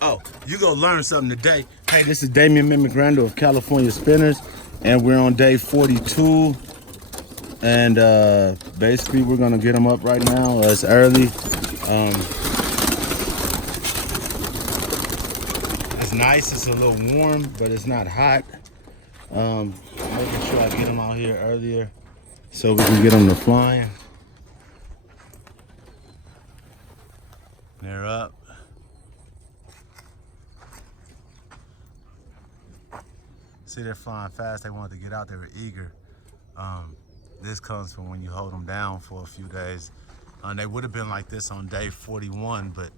Oh, you gonna learn something today. Hey, this is Damian Mimigrando of California Spinners, and we're on day 42. And basically, we're gonna get them up right now. It's early. It's nice. It's a little warm, but it's not hot. Making sure I get them out here earlier so we can get them to flying. They're up. See, they're flying fast. They wanted to get out. They were eager. This comes from when you hold them down for a few days. They would have been like this on day 41, but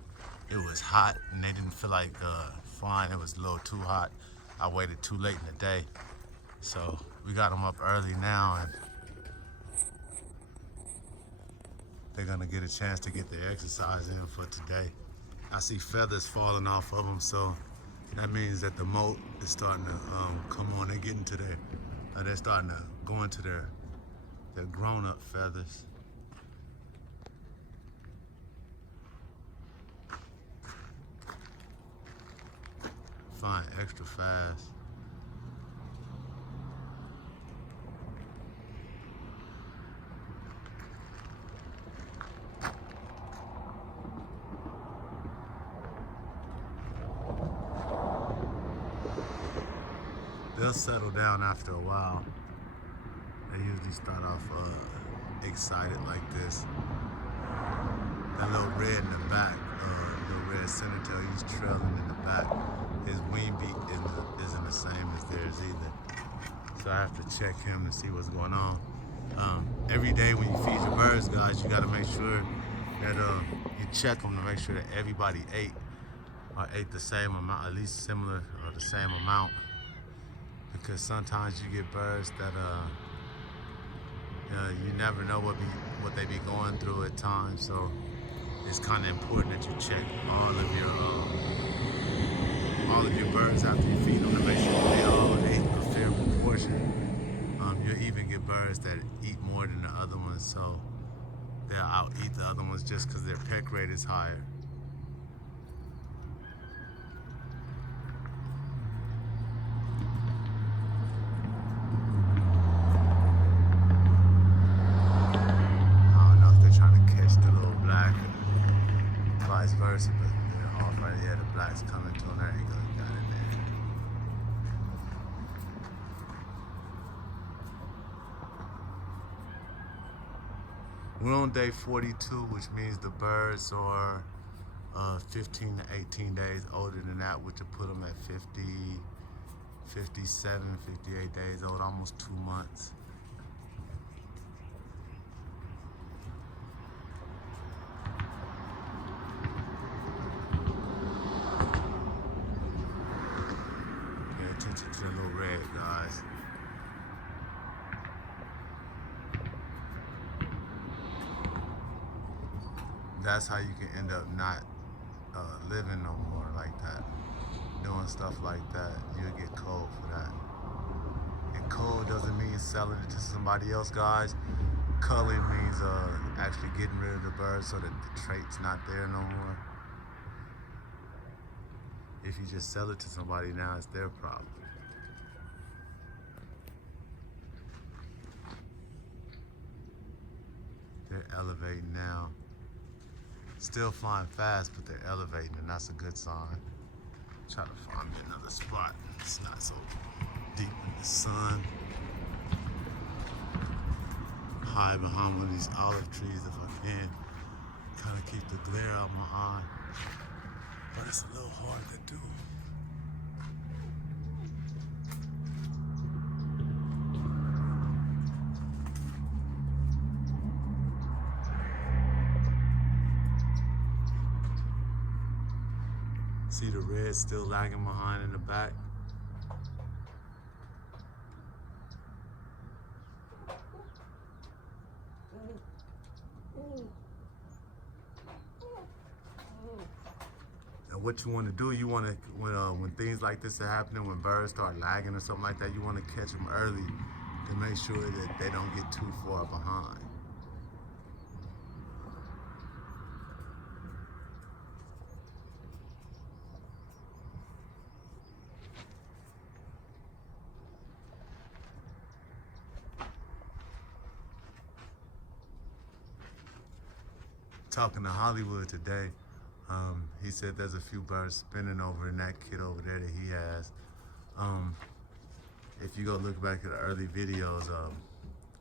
it was hot and they didn't feel like flying. It was a little too hot. I waited too late in the day. So we got them up early now, and they're gonna get a chance to get their exercise in for today. I see feathers falling off of them, so that means that the molt is starting to come on. They're getting to their, they're starting to go into their grown-up feathers. Flying extra fast. They'll settle down after a while. They usually start off excited like this. The little red in the back, little red senator, he's trailing in the back. His wing beak isn't the same as theirs either. So I have to check him to see what's going on. Every day when you feed your birds, guys, you gotta make sure that you check them to make sure that everybody ate the same amount, at least similar or the same amount. Because sometimes you get birds that you never know what they be going through at times. So it's kind of important that you check all of your birds after you feed them to make sure they all ate a fair proportion. You'll even get birds that eat more than the other ones, so they'll out-eat the other ones just because their peck rate is higher. Vice versa, but they're off right here. The black's coming to them. There you go, you got it there. We're on day 42, which means the birds are 15 to 18 days older than that, which would put them at 50, 57, 58 days old, almost 2 months. Attention to the little red, guys. That's how you can end up not living no more like that. Doing stuff like that, you'll get cold for that. And cold doesn't mean selling it to somebody else, guys. Culling means actually getting rid of the bird so that the trait's not there no more. If you just sell it to somebody now, it's their problem. They're elevating now. Still flying fast, but they're elevating, and that's a good sign. Try to find me another spot. It's not so deep in the sun. Hide behind one of these olive trees if I can. Kind of keep the glare out of my eye. But it's a little hard to do. See the red still lagging behind in the back? And what you want to do, you want to, when things like this are happening, when birds start lagging or something like that, you want to catch them early to make sure that they don't get too far behind. talking to Hollywood today. He said there's a few birds spinning over in that kit over there that he has. If you go look back at the early videos,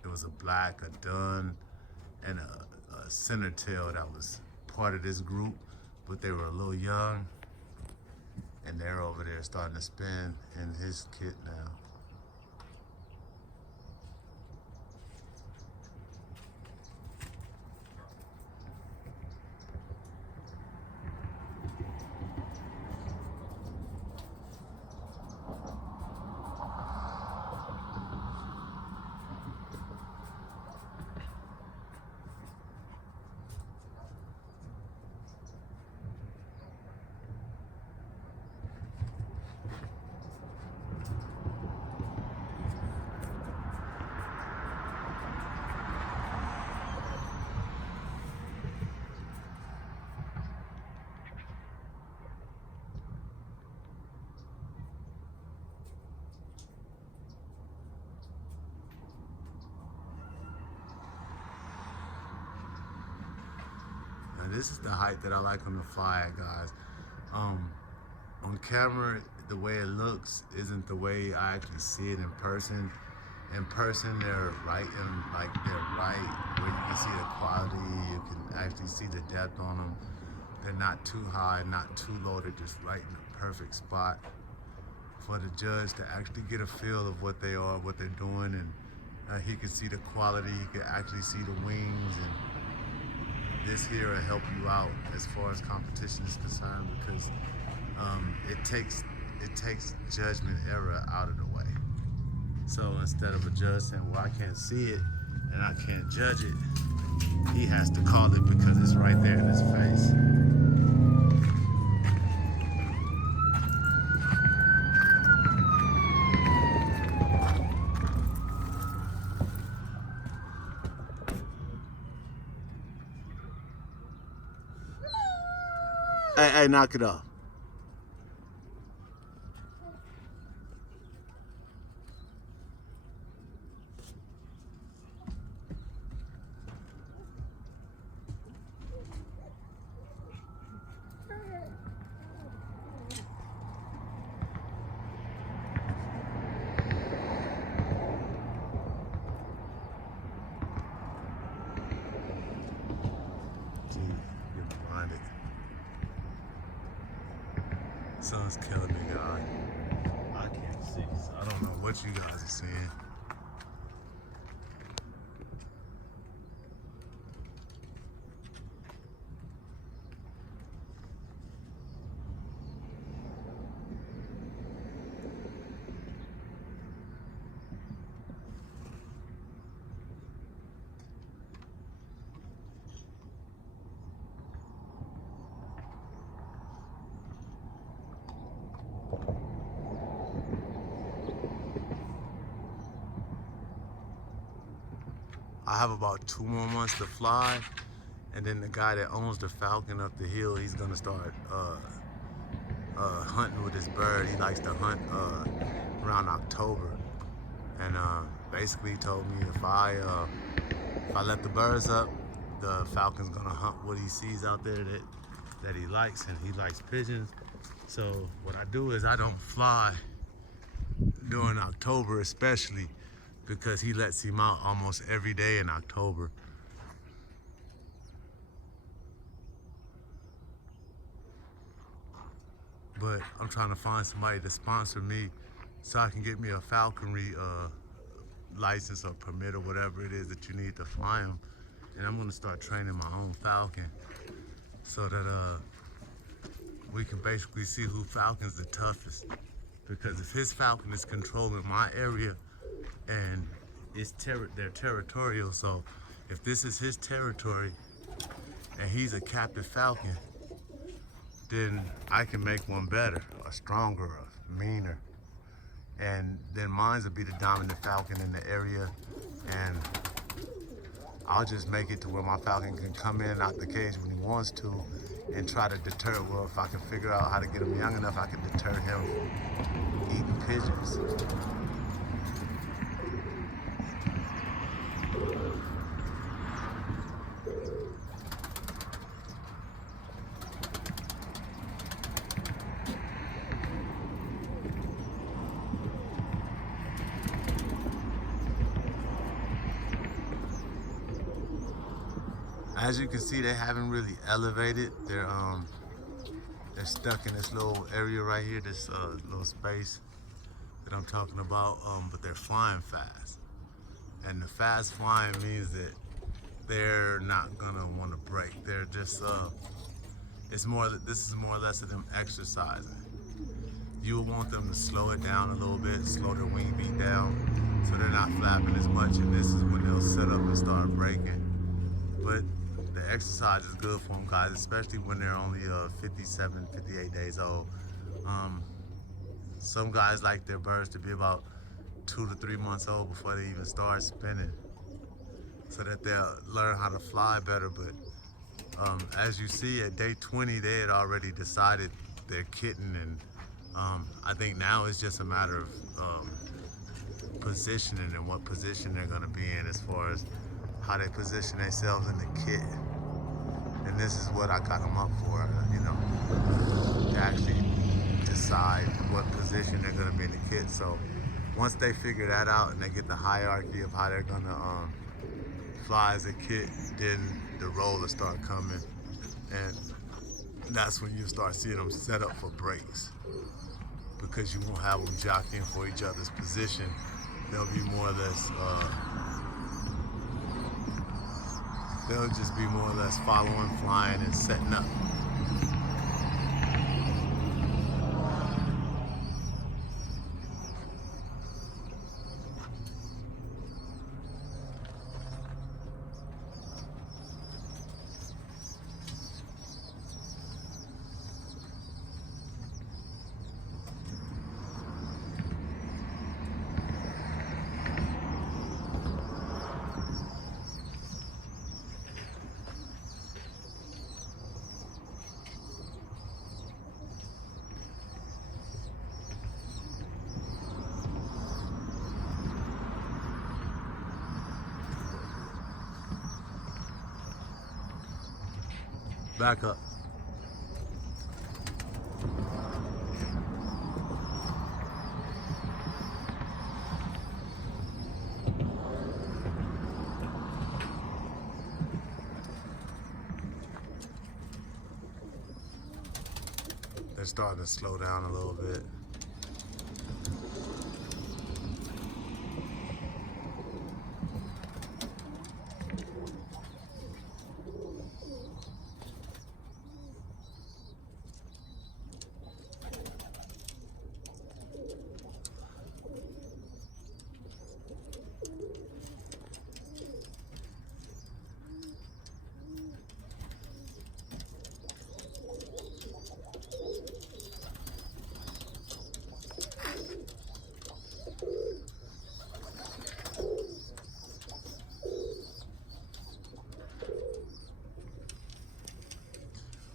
it was a black, a dun, and a center tail that was part of this group, but they were a little young, and they're over there starting to spin in his kit now. This is the height that I like them to fly at, guys. On camera, the way it looks isn't the way I actually see it in person. In person, they're right where you can see the quality. You can actually see the depth on them. They're not too high, not too low. They're just right in the perfect spot for the judge to actually get a feel of what they are, what they're doing, and he can see the quality. He can actually see the wings, and this here will help you out as far as competition is concerned, because it takes judgment error out of the way. So instead of a judge saying, well, I can't see it and I can't judge it, he has to call it because it's right there in his face. Hey, knock it off. Sun's killing me, guys. I can't see, so I don't know what you guys are seeing. I have about 2 more months to fly, and then the guy that owns the Falcon up the hill, he's gonna start hunting with his bird. He likes to hunt around October, and basically he told me if I let the birds up, the Falcon's gonna hunt what he sees out there that he likes, and he likes pigeons. So what I do is I don't fly during October, especially, because he lets him out almost every day in October. But I'm trying to find somebody to sponsor me so I can get me a falconry license or permit or whatever it is that you need to fly them. And I'm gonna start training my own falcon so that we can basically see who falcon's the toughest. Because if his falcon is controlling my area, and they're territorial, so if this is his territory and he's a captive falcon, then I can make one better, a stronger, a meaner, and then mine will be the dominant falcon in the area, and I'll just make it to where my falcon can come in and out the cage when he wants to and try to deter. Well, if I can figure out how to get him young enough, I can deter him from eating pigeons. As you can see, they haven't really elevated. They're stuck in this little area right here, this little space that I'm talking about, but they're flying fast. And the fast flying means that they're not gonna want to break. They're just, this is more or less of them exercising. You will want them to slow it down a little bit, slow their wing beat down, so they're not flapping as much, and this is when they'll set up and start breaking. But the exercise is good for them, guys, especially when they're only 57, 58 days old. Some guys like their birds to be about 2 to 3 months old before they even start spinning, so that they'll learn how to fly better. But as you see, at day 20, they had already decided their kitten, and I think now it's just a matter of positioning and what position they're going to be in as far as how they position themselves in the kit. And this is what I got them up for, you know, to actually decide what position they're going to be in the kit. So once they figure that out and they get the hierarchy of how they're going to fly as a kit, then the roll will start coming, and that's when you start seeing them set up for breaks, because you won't have them jockeying for each other's position. They'll be more or less, they'll just be more or less following, flying, and setting up. Back up. They're starting to slow down a little bit.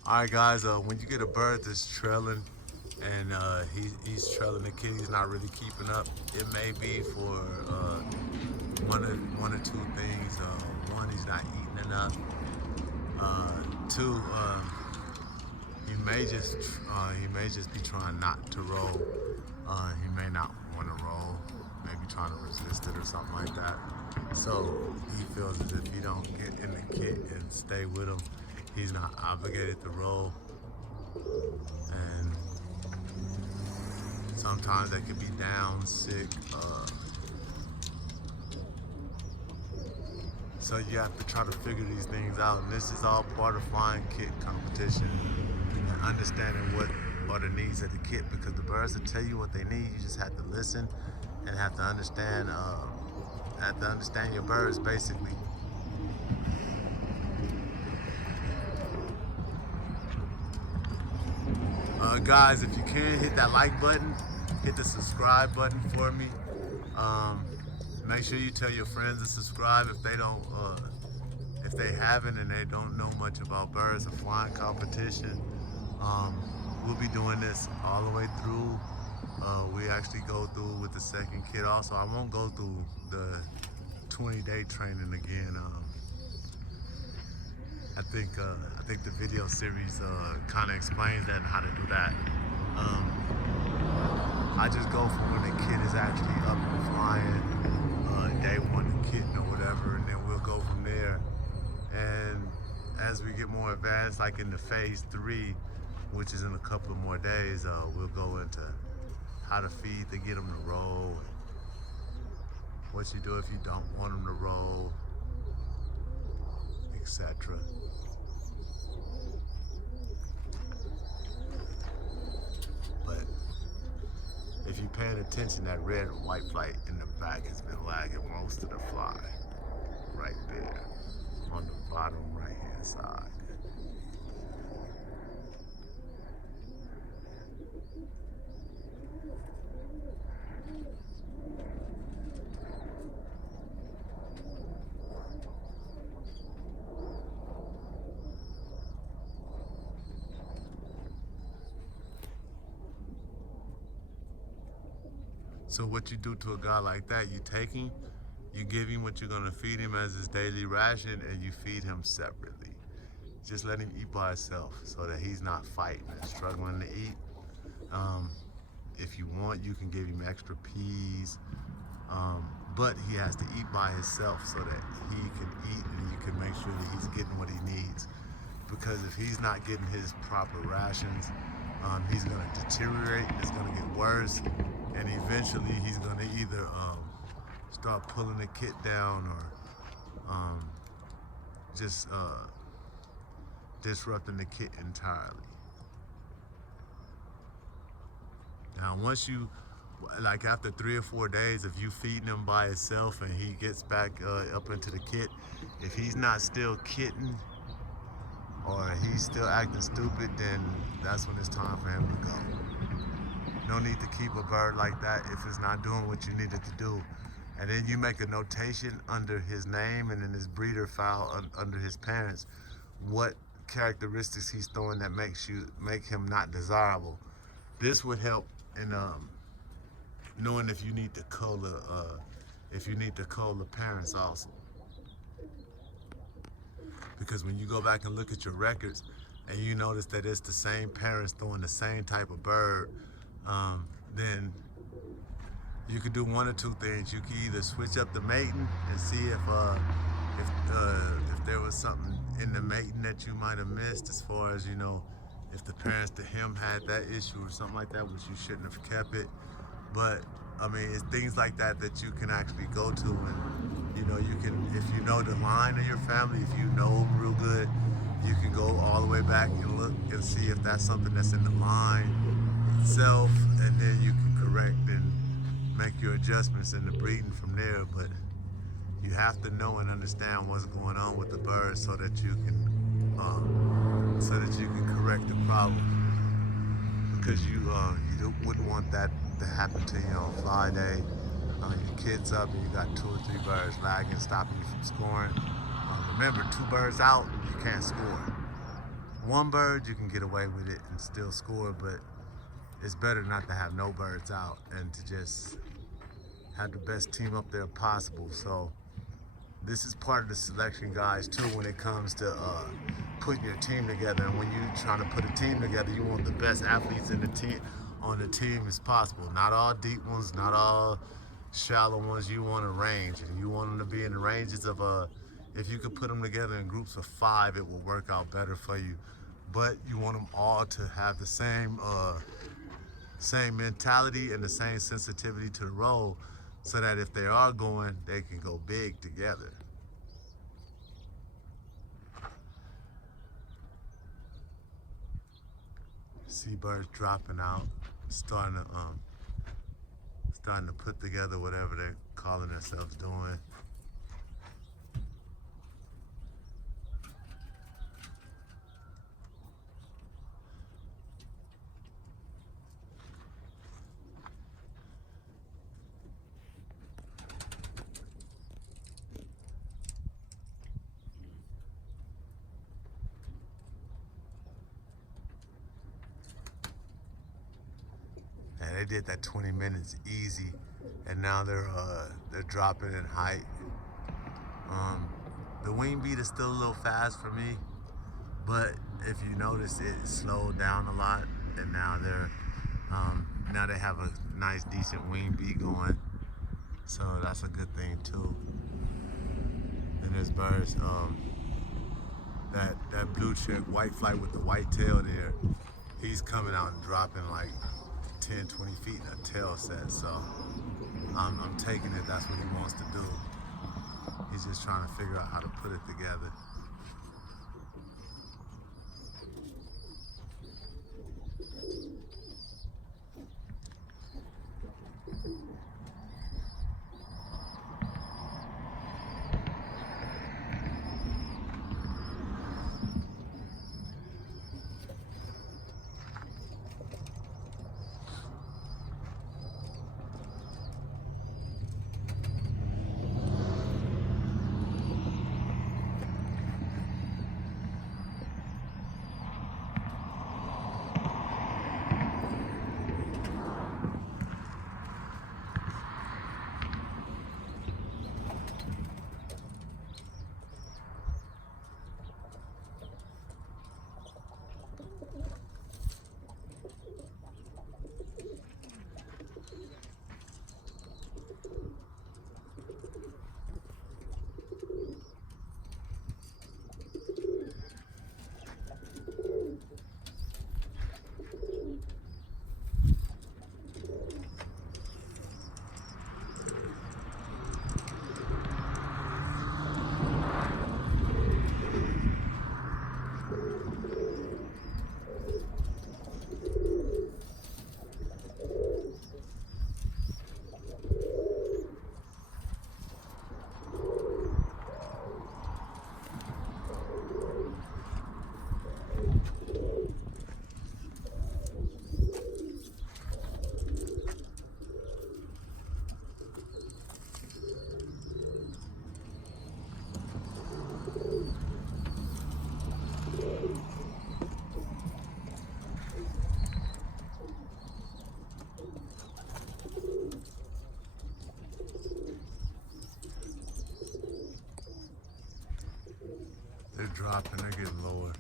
All right, guys, when you get a bird that's trailing and he's trailing the kid, he's not really keeping up, it may be for one or two things. One, he's not eating enough. Two, he may just be trying not to roll. He may not want to roll, maybe trying to resist it or something like that. So he feels as if he don't get in the kit and stay with him, he's not obligated to roll. And sometimes they could be down, sick. So you have to try to figure these things out. And this is all part of flying kit competition and understanding what are the needs of the kit, because the birds will tell you what they need. You just have to listen and have to understand your birds, basically. Guys, if you can, hit that like button, hit the subscribe button for me. Make sure you tell your friends to subscribe if they don't, if they haven't and they don't know much about birds and flying competition. We'll be doing this all the way through. We actually go through with the second kid also. I won't go through the 20-day training again. I think the video series kind of explains that and how to do that. I just go from when the kid is actually up and flying, day one, the kitten or whatever, and then we'll go from there. And as we get more advanced, like in the phase 3, which is in a couple of more days, we'll go into how to feed to get them to roll, what you do if you don't want them to roll, etc. But if you're paying attention, that red and white flight in the back has been lagging most of the fly, right there on the bottom right hand side. So what you do to a guy like that, you take him, you give him what you're gonna feed him as his daily ration, and you feed him separately. Just let him eat by himself so that he's not fighting and struggling to eat. If you want, you can give him extra peas, but he has to eat by himself so that he can eat and you can make sure that he's getting what he needs. Because if he's not getting his proper rations, he's gonna deteriorate, it's gonna get worse, and eventually he's gonna either start pulling the kit down or just disrupting the kit entirely. Now, once you, like after 3 or 4 days, if you feeding him by himself and he gets back up into the kit, if he's not still kitting or he's still acting stupid, then that's when it's time for him to go. No need to keep a bird like that if it's not doing what you need it to do. And then you make a notation under his name and in his breeder file under his parents what characteristics he's throwing that make him not desirable. This would help in knowing if you need to cull the parents also. Because when you go back and look at your records and you notice that it's the same parents throwing the same type of bird, then you could do one or two things. You could either switch up the mating and see if there was something in the mating that you might have missed, as far as, you know, if the parents to him had that issue or something like that, which you shouldn't have kept it. But I mean, it's things like that that you can actually go to, and you know, you can, if you know the line of your family, if you know them real good, you can go all the way back and look and see if that's something that's in the line itself, and then you can correct and make your adjustments in the breeding from there. But you have to know and understand what's going on with the bird so that you can correct the problem. Because you wouldn't want that to happen to you on fly day. Your kid's up and you got 2 or 3 birds lagging, stopping you from scoring. Remember, 2 birds out, you can't score. 1 bird, you can get away with it and still score, but it's better not to have no birds out and to just have the best team up there possible. So this is part of the selection, guys, too, when it comes to putting your team together. And when you're trying to put a team together, you want the best athletes in the team on the team as possible. Not all deep ones, not all shallow ones. You want a range, and you want them to be in the ranges of if you could put them together in groups of 5, it will work out better for you. But you want them all to have the same mentality and the same sensitivity to the role, so that if they are going, they can go big together. See birds dropping out, starting to put together whatever they're calling themselves doing. And they did that 20 minutes easy, and now they're dropping in height. The wing beat is still a little fast for me, but if you notice, it slowed down a lot, and now now they have a nice, decent wing beat going, so that's a good thing too. And there's birds That blue chick, white flight with the white tail there, he's coming out and dropping like 10, 20 feet in a tail set. So I'm taking it, that's what he wants to do. He's just trying to figure out how to put it together. They're dropping, they're getting lower.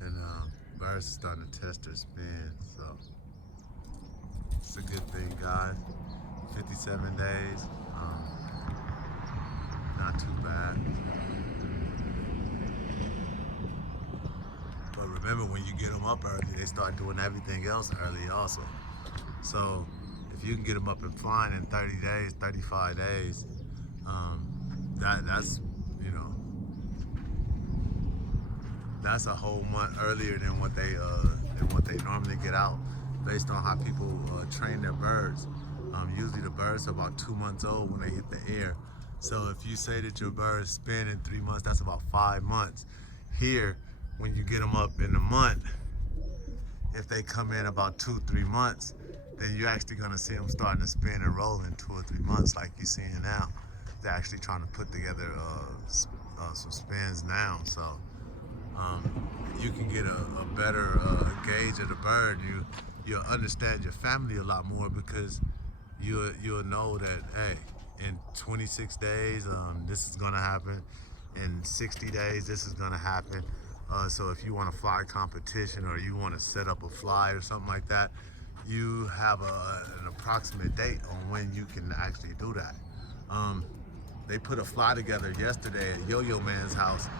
And birds are starting to test their spin, so it's a good thing, guys. 57 days, not too bad. But remember, when you get them up early, they start doing everything else early also. So if you can get them up and flying in 30 days, 35 days, that's, you know, that's a whole month earlier than what they normally get out, based on how people train their birds. Usually the birds are about 2 months old when they hit the air. So if you say that your birds spin in 3 months, that's about 5 months. Here, when you get them up in a month, if they come in about 2-3 months, then you're actually gonna see them starting to spin and roll in 2 or 3 months like you're seeing now. They're actually trying to put together some spins now. So you can get a better gauge of the bird. You'll understand your family a lot more, because you'll know that, hey, in 26 days, this is gonna happen. In 60 days, this is gonna happen. So if you want to fly competition, or you want to set up a fly or something like that, you have an approximate date on when you can actually do that. They put a fly together yesterday at Yo-Yo Man's house.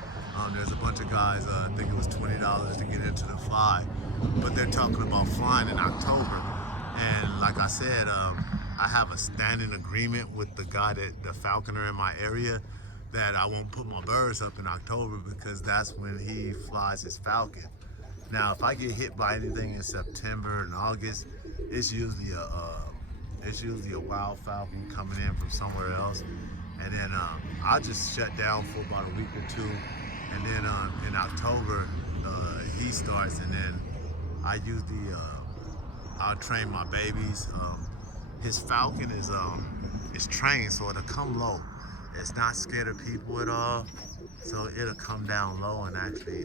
There's a bunch of guys, I think it was $20 to get into the fly, but they're talking about flying in October. And like I said, I have a standing agreement with the guy, the falconer in my area, that I won't put my birds up in October, because that's when he flies his falcon. Now, if I get hit by anything in September and August, it's usually a wild falcon coming in from somewhere else, and then I'll just shut down for about a week or two, and then in October he starts, and then I usually I'll train my babies. His falcon is trained, so it'll come low. It's not scared of people at all, so it'll come down low and actually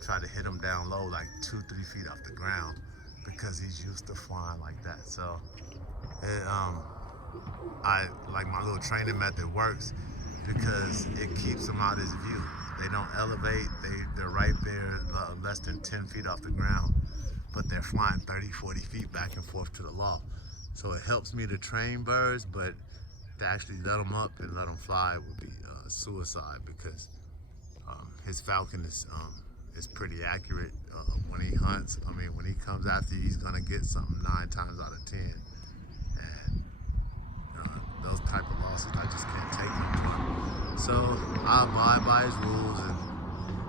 try to hit him down low, like 2-3 feet off the ground, because he's used to flying like that. So I like my little training method works, because it keeps them out of his view. They don't elevate, they're right there, less than 10 feet off the ground, but they're flying 30-40 feet back and forth to the loft. So it helps me to train birds, but to actually let him up and let him fly would be suicide, because his falcon is pretty accurate when he hunts. I mean, when he comes after you, he's gonna get something 9 times out of 10. And those type of losses, I just can't take them. So I abide by his rules, and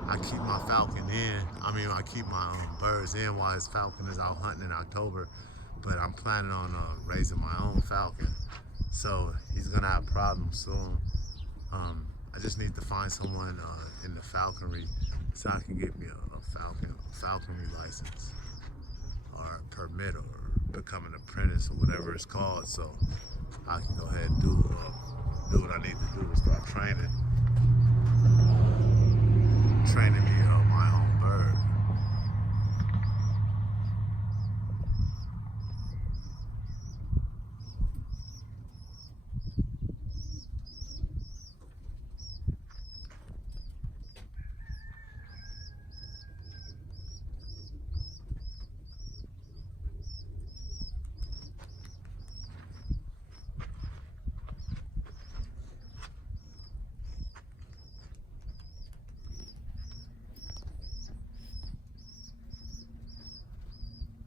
I keep my falcon in. I mean, I keep my birds in while his falcon is out hunting in October. But I'm planning on raising my own falcon, so he's gonna have problems soon. I just need to find someone in the falconry so I can get me a falconry license or a permit or become an apprentice or whatever it's called, so I can go ahead and do what I need to do to start training me my own bird.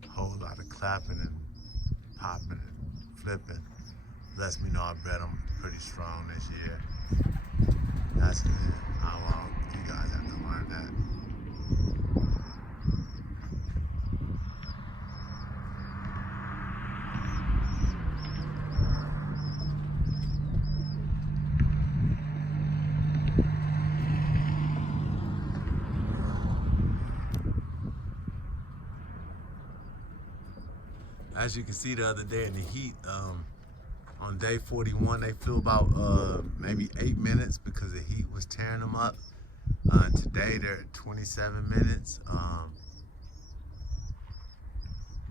Whole lot of clapping and popping and flipping lets me know I bet I'm pretty strong this year. That's it. Well, you guys have to learn that. As you can see, the other day in the heat, on day 41, they flew about maybe 8 minutes because the heat was tearing them up. Today they're at 27 minutes.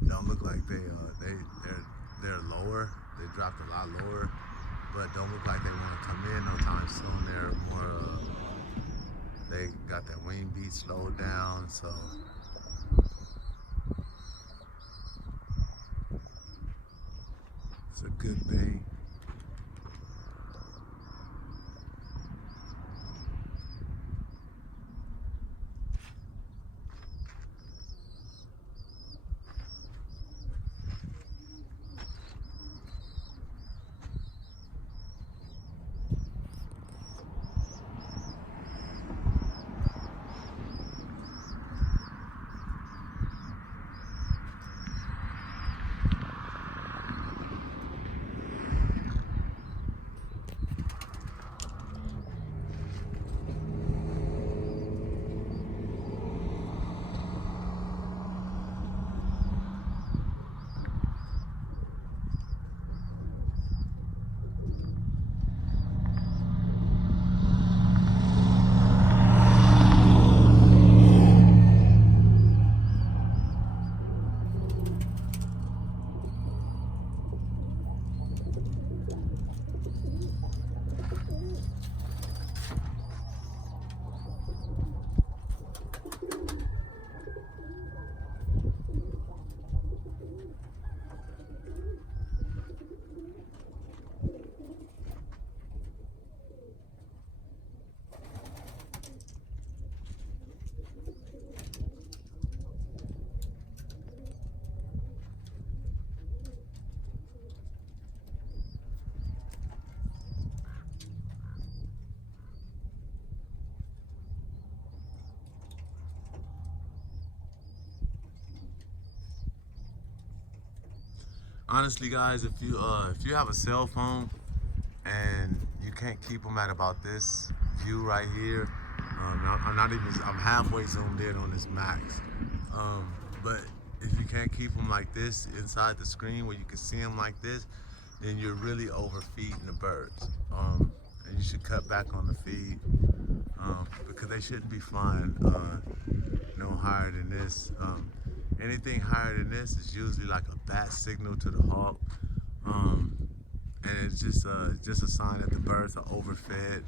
Don't look like they're lower. They dropped a lot lower, but don't look like they want to come in no time soon. They're more. They got that wing beat slowed down, so. It's a good thing. Honestly, guys, if you have a cell phone and you can't keep them at about this view right here, I'm halfway zoomed in on this max. But if you can't keep them like this inside the screen where you can see them like this, then you're really overfeeding the birds. And you should cut back on the feed because they shouldn't be flying no higher than this. Anything higher than this is usually like a bat signal to the hawk, and it's just a sign that the birds are overfed.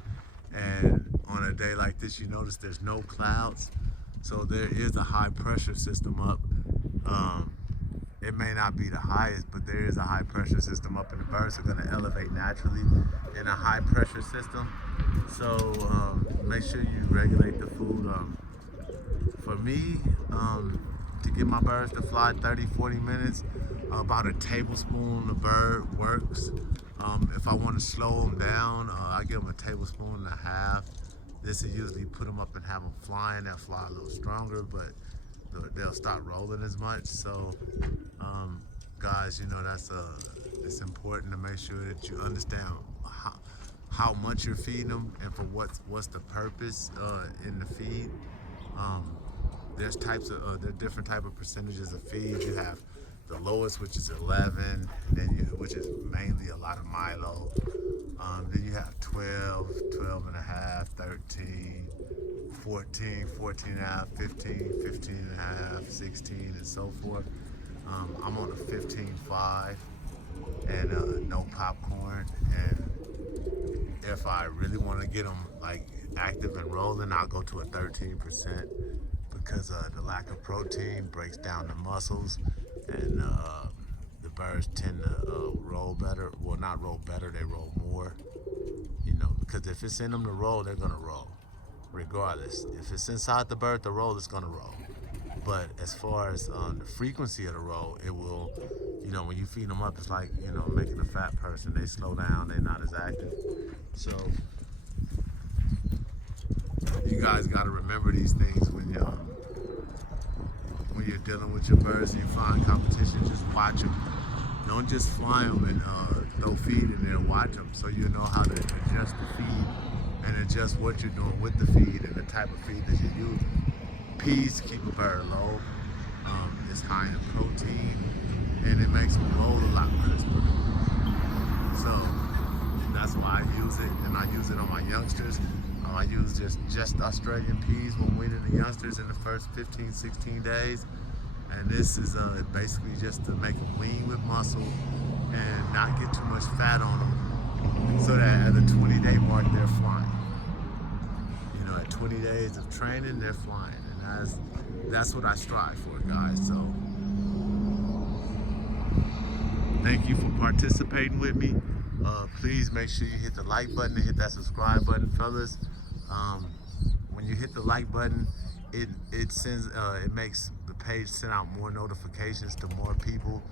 And on a day like this, you notice there's no clouds, so there is a high pressure system up, It may not be the highest, but there is a high pressure system up in the birds. They're going to elevate naturally in a high pressure system. So make sure you regulate the food. For me, to get my birds to fly 30, 40 minutes, about a tablespoon a bird works. If I want to slow them down, I give them a tablespoon and a half. This will usually put them up and have them flying. They'll fly a little stronger, but they'll stop rolling as much. So, guys, you know it's important to make sure that you understand how much you're feeding them and for what's the purpose in the feed. Um, there's different type of percentages of feed. You have the lowest, which is 11, and then which is mainly a lot of Milo. Then you have 12, 12 and a half, 13, 14, 14 and a half, 15, 15 and a half, 16, and so forth. I'm on a 15.5 and no popcorn. And if I really want to get them like active and rolling, I'll go to a 13% because the lack of protein breaks down the muscles, and the birds tend to roll better. Well, not roll better, they roll more. You know, because if it's in them to roll, they're gonna roll, regardless. If it's inside the bird to roll, it's gonna roll. But as far as the frequency of the roll, it will, you know, when you feed them up, it's like, you know, making a fat person. They slow down, they're not as active. So you guys got to remember these things when you're dealing with your birds and you're flying competition. Just watch them. Don't just fly them and throw feed in there. Watch them so you know how to adjust the feed and adjust what you're doing with the feed and the type of feed that you're using. Peas keep a bird low. It's high in protein and it makes them roll a lot crisper. So that's why I use it, and I use it on my youngsters. I use just Australian peas when weaning the youngsters in the first 15, 16 days. And this is basically just to make them lean with muscle and not get too much fat on them so that at the 20-day mark, they're flying. You know, at 20 days of training, they're flying. And that's what I strive for, guys. So thank you for participating with me. Please make sure you hit the like button and hit that subscribe button, fellas. When you hit the like button, it makes the page send out more notifications to more people,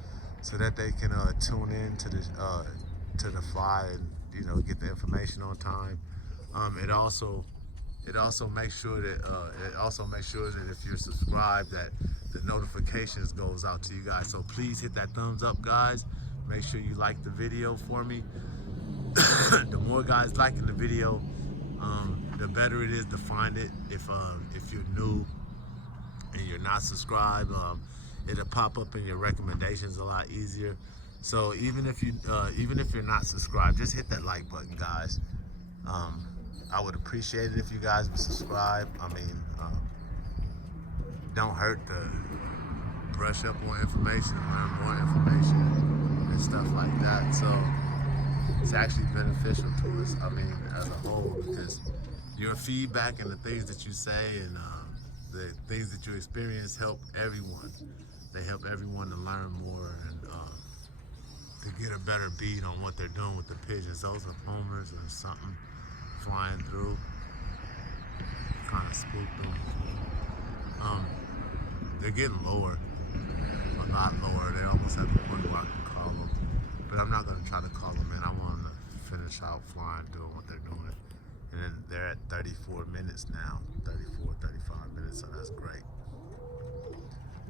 so that they can tune in to the fly and, you know, get the information on time. It also makes sure that if you're subscribed, that the notifications goes out to you guys. So please hit that thumbs up, guys. Make sure you like the video for me. The more guys liking the video, the better it is to find it. If you're new and you're not subscribed, it'll pop up in your recommendations a lot easier. So even if you're not subscribed, just hit that like button, guys. I would appreciate it if you guys would subscribe. I mean, don't hurt to brush up on information, learn more information and stuff like that. So it's actually beneficial to us, I mean, as a whole, because your feedback and the things that you say and the things that you experience help everyone. They help everyone to learn more and to get a better beat on what they're doing with the pigeons. Those are homers or something flying through. Kind of spooked them. They're getting lower, a lot lower. They almost at the point where I can call them. But I'm not going to try to call them in. I want them to finish out flying, doing what they're doing. And then they're at 34 minutes now, 34, 35 minutes, so that's great.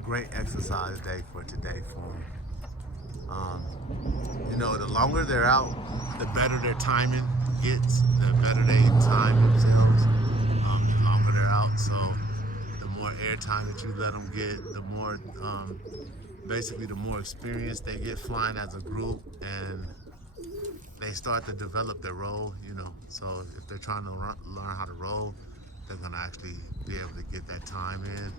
Great exercise day for today for them. You know, the longer they're out, the better their timing gets, the better they time themselves, the longer they're out. So the more air time that you let them get, the more, basically the more experience they get flying as a group, and they start to develop their role, you know. So if they're trying to learn how to roll, they're gonna actually be able to get that time in.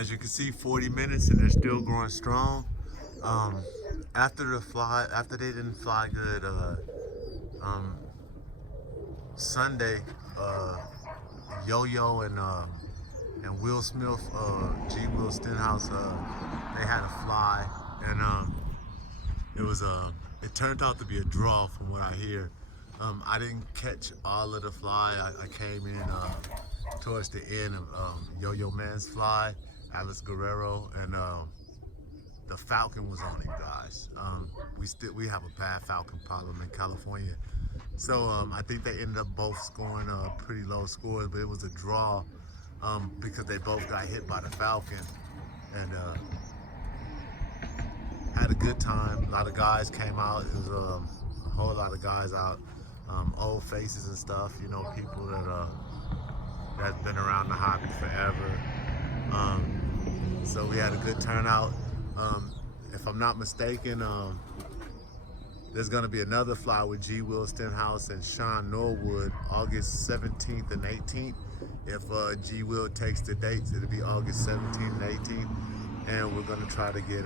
As you can see, 40 minutes and they're still growing strong. After they didn't fly good um, Sunday, Yo-Yo and Will Smith, G. Will Stenhouse, they had a fly, and it turned out to be a draw from what I hear. I didn't catch all of the fly. I came in towards the end of Yo-Yo Man's fly, Alex Guerrero, and the falcon was on him, guys. We have a bad falcon problem in California, so I think they ended up both scoring pretty low scores, but it was a draw because they both got hit by the falcon, and had a good time. A lot of guys came out. It was a whole lot of guys out, old faces and stuff. You know, people that's been around the hobby forever. So we had a good turnout. If I'm not mistaken, there's going to be another fly with G. Will Stenhouse and Sean Norwood August 17th and 18th. If G. Will takes the dates, it'll be August 17th and 18th. And we're going to try to get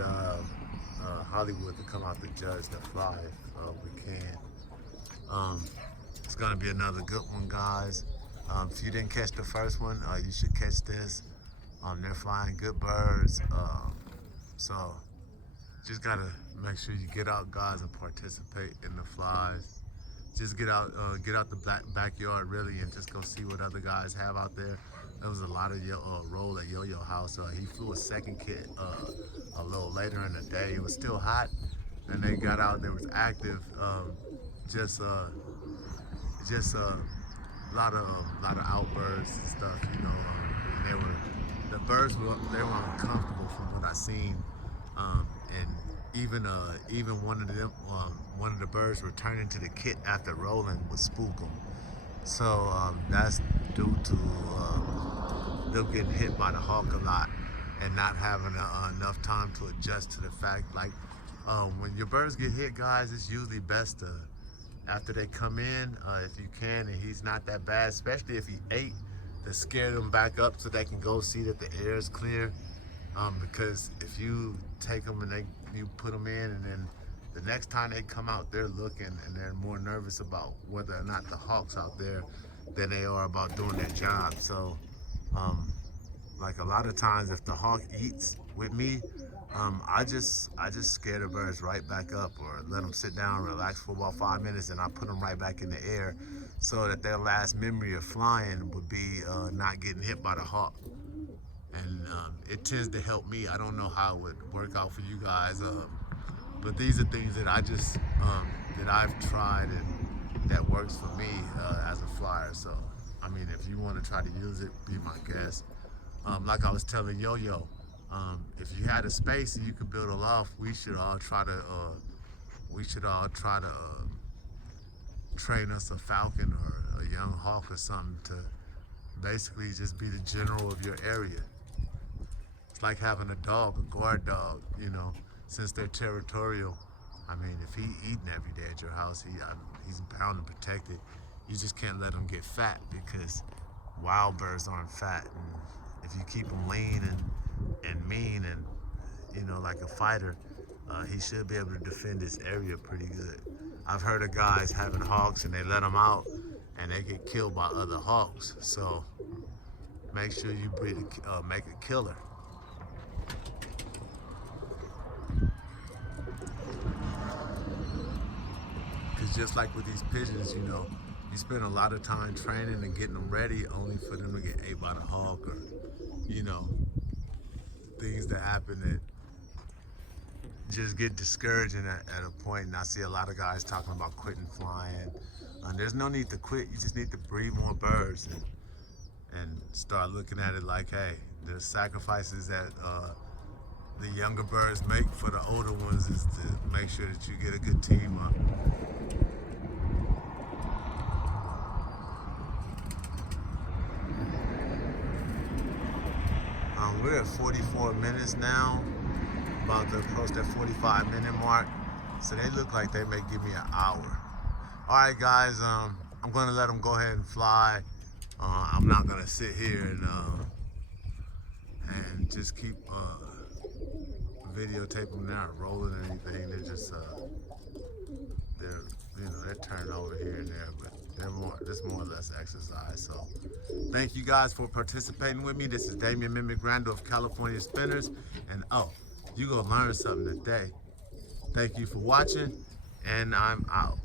Hollywood to come out to judge the fly if we can. It's going to be another good one, guys. If you didn't catch the first one, you should catch this. They're flying good birds. So just gotta make sure you get out, guys, and participate in the flies. Just get out the backyard really, and just go see what other guys have out there. There was a lot of roll at Yo-Yo house. He flew a second kit a little later in the day. It was still hot, and they got out. They was active. Just a lot of outbursts and stuff. You know, the birds were uncomfortable from what I seen. And even one of the birds returning to the kit after rolling would spook them. So that's due to them getting hit by the hawk a lot and not having enough time to adjust to the fact, like when your birds get hit, guys, it's usually best to, after they come in, if you can, and he's not that bad, especially if he ate, to scare them back up so they can go see that the air is clear. Because if you take them and you put them in, and then the next time they come out, they're looking and they're more nervous about whether or not the hawk's out there than they are about doing their job. So, like a lot of times, if the hawk eats with me, I just scare the birds right back up, or let them sit down, relax for about 5 minutes, and I put them right back in the air, so that their last memory of flying would be not getting hit by the hawk. And it tends to help me. I don't know how it would work out for you guys, but these are things that that I've tried and that works for me as a flyer. So, I mean, if you want to try to use it, be my guest. Like I was telling Yo-Yo, if you had a space and you could build a loft, we should all try to train us a falcon or a young hawk or something to basically just be the general of your area. It's like having a dog, a guard dog, you know, since they're territorial. I mean, if he's eating every day at your house, he's bound to protect it. You just can't let him get fat, because wild birds aren't fat. And if you keep him lean and mean and, you know, like a fighter, he should be able to defend his area pretty good. I've heard of guys having hawks and they let them out and they get killed by other hawks. So make sure you make a killer. Because just like with these pigeons, you know, you spend a lot of time training and getting them ready only for them to get ate by the hawk, or, you know, things that happen that just get discouraging at a point. And I see a lot of guys talking about quitting flying. There's no need to quit. You just need to breed more birds and start looking at it like, hey, the sacrifices that the younger birds make for the older ones is to make sure that you get a good team up. We're at 44 minutes now, about to approach that 45-minute mark. So they look like they may give me an hour. All right, guys, I'm gonna let them go ahead and fly. I'm not gonna sit here and and just keep videotape them. They're not rolling or anything. They're just they're they're turned over here and there, but they're more or less exercise. So thank you guys for participating with me. This is Damian Mimic Grando of California Spinners, and you gonna learn something today. Thank you for watching, and I'm out.